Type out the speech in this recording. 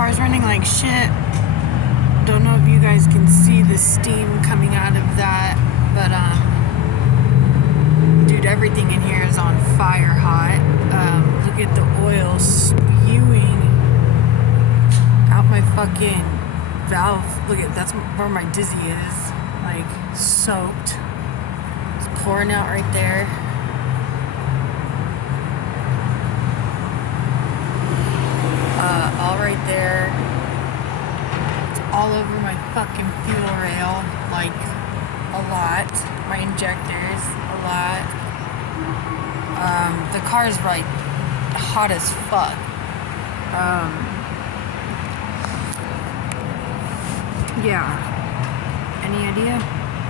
car's running like shit. Don't know if you guys can see the steam coming out of that, but dude, everything in here is on fire hot. Look at the oil spewing out my fucking valve. Look at, that's where my dizzy is, like soaked. It's pouring out right there. All right there. It's all over my fucking fuel rail, like a lot. My injectors, a lot. The car's like hot as fuck. Yeah. Any idea?